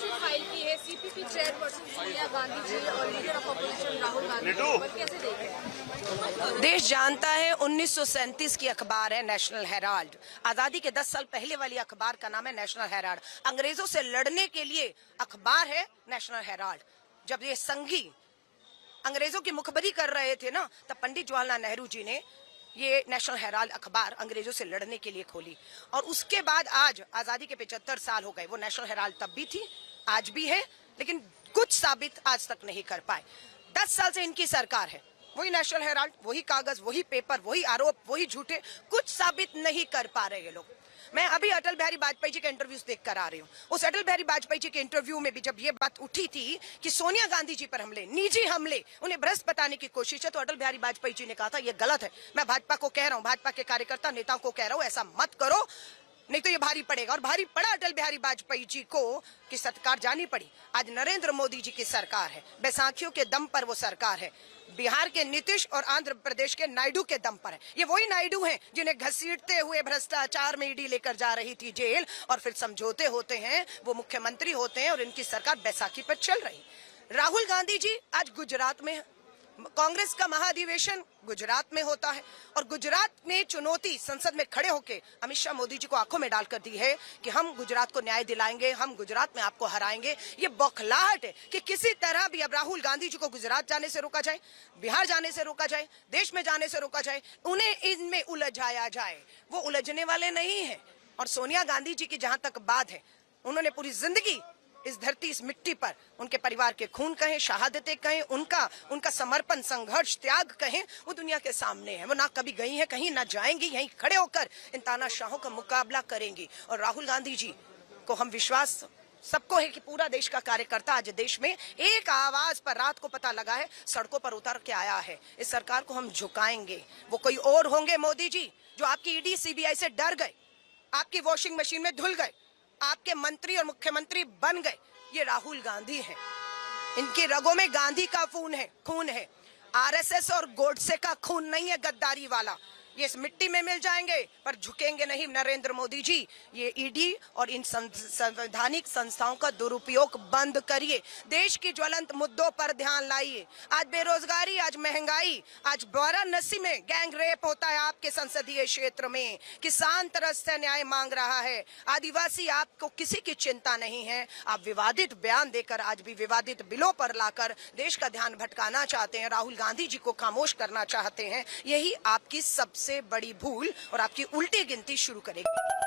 Chargesheet file की है CPP chairperson Sonia Gandhi ji और leader of opposition Rahul Gandhi पर कैसे देखें? देश जानता है 1937 की अखबार है नेशनल हेराल्ड। आजादी के 10 साल पहले वाली अखबार का नाम है नेशनल हेराल्ड। अंग्रेजों से लड़ने के लिए अखबार है नेशनल हेराल्ड। जब ये संघी अंग्रेजों की मुखबरी कर रहे थे ना, तब पंडित जवाहरलाल नेहरू जी ने ये नेशनल हेराल्ड अखबार अंग्रेजों से लड़ने के लिए खोली। और उसके बाद आज आजादी के 75 साल हो गए। वो नेशनल हेराल्ड तब भी थी, आज भी है, लेकिन कुछ साबित आज तक नहीं कर पाए। 10 साल से इनकी सरकार है, वही नेशनल हेराल्ड, वही कागज, वही पेपर, वही आरोप, वही झूठे, कुछ साबित नहीं कर पा रहे ये लोग। मैं अभी अटल बिहारी वाजपेयी जी के इंटरव्यूज देख कर आ रही हूँ। उस अटल बिहारी वाजपेयी जी के इंटरव्यू में भी जब ये बात उठी थी कि सोनिया गांधी जी पर हमले, निजी हमले, उन्हें भ्रष्ट बताने की कोशिश है, तो अटल बिहारी वाजपेयी जी ने कहा था ये गलत है। मैं भाजपा को कह रहा हूँ, भाजपा के कार्यकर्ता नेताओं को कह रहा हूँ, ऐसा मत करो, नहीं तो ये भारी पड़ेगा। और भारी पड़ा अटल बिहारी वाजपेयी जी को कि सत्कार जानी पड़ी। आज नरेंद्र मोदी जी की सरकार है, बैसाखियों के दम पर वो सरकार है, बिहार के नीतीश और आंध्र प्रदेश के नायडू के दम पर है। ये वही नायडू हैं जिन्हें घसीटते हुए भ्रष्टाचार में ईडी लेकर जा रही थी जेल, और फिर समझौते होते हैं, वो मुख्यमंत्री होते हैं और इनकी सरकार बैसाखी पर चल रही। राहुल गांधी जी आज गुजरात में, कांग्रेस का महाधिवेशन गुजरात में होता है, और गुजरात में चुनौती संसद में खड़े होकर अमित शाह मोदी जी को आंखों में डालकर दी है कि हम गुजरात को न्याय दिलाएंगे, हम गुजरात में आपको हराएंगे। ये बौखलाहट है कि किसी तरह भी अब राहुल गांधी जी को गुजरात जाने से रोका जाए, बिहार जाने से रोका जाए, देश में जाने से रोका जाए, उन्हें इनमें उलझाया जाए। वो उलझने वाले नहीं है। और सोनिया गांधी जी की जहां तक बात है, उन्होंने पूरी जिंदगी इस धरती, इस मिट्टी पर उनके परिवार के खून कहें, शहादतें कहें, उनका समर्पण, संघर्ष, त्याग कहें, वो दुनिया के सामने है। वो ना कभी गई हैं कहीं, ना जाएंगी, यहीं खड़े होकर इन तानाशाहों का मुकाबला करेंगी। और राहुल गांधी जी को हम विश्वास सबको है कि पूरा देश का कार्यकर्ता आज देश में एक आवाज पर रात को पता लगा है, सड़कों पर उतर के आया है। इस सरकार को हम झुकाएंगे। वो कोई और होंगे मोदी जी जो आपकी ईडी सीबीआई से डर गए, आपकी वॉशिंग मशीन में धुल गए, आपके मंत्री और मुख्यमंत्री बन गए। ये राहुल गांधी हैं, इनकी रगों में गांधी का खून है, आरएसएस और गोडसे का खून नहीं है गद्दारी वाला। ये इस मिट्टी में मिल जाएंगे पर झुकेंगे नहीं नरेंद्र मोदी जी। ये ईडी और इन संवैधानिक संस्थाओं का दुरुपयोग बंद करिए। देश की ज्वलंत मुद्दों पर ध्यान लाइए। आज बेरोजगारी, आज महंगाई, आज वाराणसी में गैंग रेप होता है आपके संसदीय क्षेत्र में, किसान तरस से न्याय मांग रहा है, आदिवासी, आपको किसी की चिंता नहीं है। आप विवादित बयान देकर, आज भी विवादित बिलों पर लाकर देश का ध्यान भटकाना चाहते हैं, राहुल गांधी जी को खामोश करना चाहते हैं। यही आपकी सबसे बड़ी भूल और आपकी उल्टी गिनती शुरू करेगी।